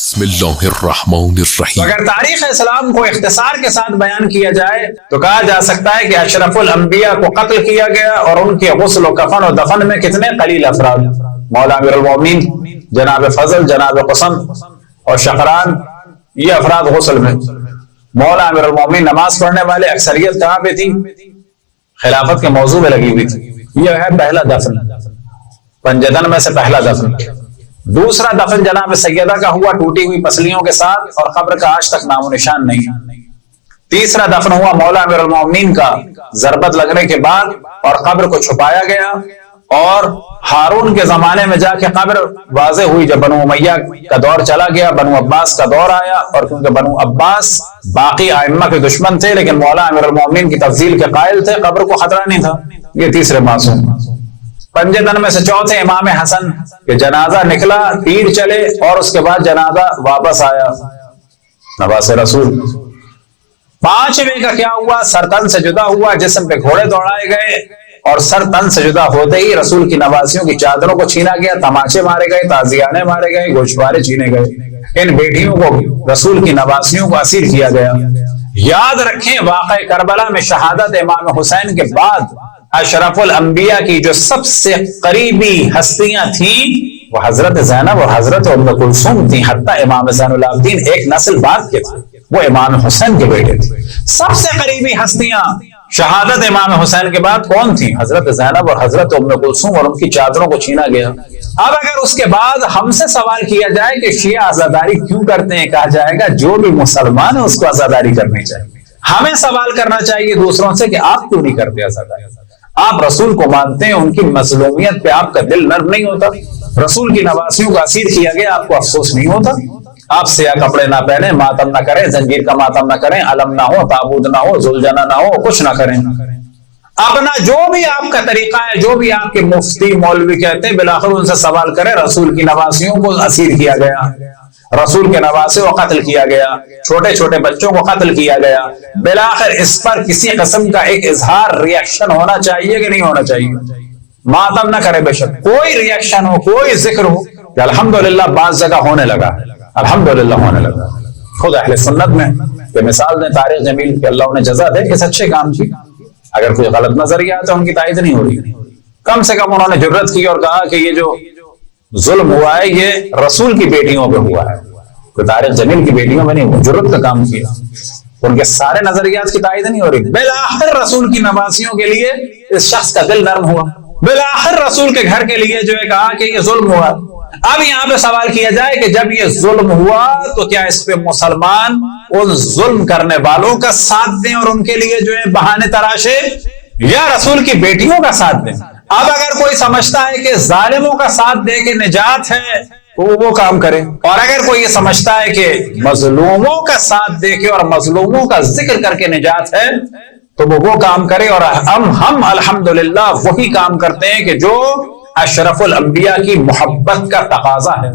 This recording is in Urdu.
بسم اللہ الرحمن الرحیم۔ اگر تاریخ اسلام کو اختصار کے ساتھ بیان کیا جائے تو کہا جا سکتا ہے کہ اشرف الانبیاء کو قتل کیا گیا اور ان کے غسل و کفن و دفن میں کتنے قلیل افراد، مولا امیر المومنین جناب فضل، جناب قسم اور شقران، یہ افراد غسل میں۔ مولا امیر المومنین نماز پڑھنے والے، اکثریت کہاں پہ تھی؟ خلافت کے موضوع میں لگی ہوئی تھی۔ یہ ہے پہلا دفن، پنجدن میں سے پہلا دفن۔ دوسرا دفن جناب سیدہ کا ہوا ٹوٹی ہوئی پسلیوں کے ساتھ اور قبر کا آج تک نام و نشان نہیں۔ تیسرا دفن ہوا مولا امیر المومنین کا ضربت لگنے کے بعد اور قبر کو چھپایا گیا، اور ہارون کے زمانے میں جا کے قبر واضح ہوئی جب بنو امیہ کا دور چلا گیا، بنو عباس کا دور آیا، اور کیونکہ بنو عباس باقی ائمہ کے دشمن تھے لیکن مولا امیر المومنین کی تفضیل کے قائل تھے، قبر کو خطرہ نہیں تھا۔ یہ تیسرے معصوم۔ پنجدن میں سے چوتھے امام حسن کہ جنازہ نکلا، تیر چلے اور اس کے بعد جنازہ واپس آیا، نواز رسول۔ پانچویں کا کیا ہوا؟ سر تن سے جدا ہوا، جسم پہ گھوڑے دوڑائے گئے اور سر تن سے جدا ہوتے ہی رسول کی نواسیوں کی چادروں کو چھینا گیا، تماچے مارے گئے، تازیانے مارے گئے، گوشوارے چھینے گئے۔ ان بیٹیوں کو، رسول کی نواسیوں کو اسیر کیا گیا۔ یاد رکھیں واقعہ کربلا میں شہادت امام حسین کے بعد اشرف الانبیاء کی جو سب سے قریبی ہستیاں تھیں وہ حضرت زینب اور حضرت ام کلثوم تھیں، حتیٰ امام زین العابدین ایک نسل بعد کے تھے، وہ امام حسین کے بیٹے تھے۔ سب سے قریبی ہستیاں شہادت امام حسین کے بعد کون تھیں؟ حضرت زینب اور حضرت ام کلثوم، اور ان کی چادروں کو چھینا گیا۔ اب اگر اس کے بعد ہم سے سوال کیا جائے کہ شیعہ عزاداری کیوں کرتے ہیں، کہا جائے گا جو بھی مسلمان ہے اس کو عزاداری کرنی چاہیے۔ ہمیں سوال کرنا چاہیے دوسروں سے کہ آپ کیوں نہیں کرتے عزاداری؟ آپ رسول کو مانتے ہیں، ان کی مظلومیت پہ آپ کا دل نرم نہیں ہوتا؟ رسول کی نواسیوں کا اسیر کیا گیا، آپ کو افسوس نہیں ہوتا؟ آپ سیاہ کپڑے نہ پہنیں، ماتم نہ کریں، زنجیر کا ماتم نہ کریں، علم نہ ہو، تابوت نہ ہو، زلجنہ نہ ہو، کچھ نہ کریں۔ اپنا جو بھی آپ کا طریقہ ہے، جو بھی آپ کے مفتی مولوی کہتے ہیں، بالآخر ان سے سوال کریں۔ رسول کی نواسیوں کو اسیر کیا گیا، رسول کے نواسے کو قتل کیا گیا، چھوٹے چھوٹے بچوں کو قتل کیا گیا۔ بالآخر اس پر کسی قسم کا ایک اظہار ریاکشن ہونا چاہیے کہ نہیں ہونا چاہیے؟ ماتم نہ کرے، بے شک کوئی ریاکشن ہو، کوئی ذکر ہو کہ الحمدللہ بعض جگہ ہونے لگا، الحمدللہ ہونے لگا۔ خود اہل سنت میں کہ مثال دیں طارق جمیل کہ اللہ انہیں جزا دے اس اچھے کام کی، اگر کوئی غلط نظریات ہے ان کی تائید نہیں ہو رہی، کم سے کم انہوں نے جرت کی اور کہا کہ یہ جو ظلم ہوا ہے یہ رسول کی بیٹیوں پہ ہوا ہے، تو طارق جمیل کی بیٹیوں میں نہیں ہوا، جرت کا کام کیا۔ ان کے سارے نظریات کی تائید نہیں ہو رہی۔ بالآخر رسول کی نواسیوں کے لیے اس شخص کا دل نرم ہوا، بالآخر رسول کے گھر کے لیے جو ہے کہا کہ یہ ظلم ہوا۔ اب یہاں پہ سوال کیا جائے کہ جب یہ ظلم ہوا تو کیا اس پہ مسلمان ان ظلم کرنے والوں کا ساتھ دیں اور ان کے لیے جو ہے بہانے تراشے، یا رسول کی بیٹیوں کا ساتھ دیں؟ اب اگر کوئی سمجھتا ہے کہ ظالموں کا ساتھ دے کے نجات ہے تو وہ کام کرے، اور اگر کوئی یہ سمجھتا ہے کہ مظلوموں کا ساتھ دے کے اور مظلوموں کا ذکر کر کے نجات ہے تو وہ کام کرے۔ اور ہم الحمدللہ وہی کام کرتے ہیں کہ جو اشرف الانبیاء کی محبت کا تقاضا ہے۔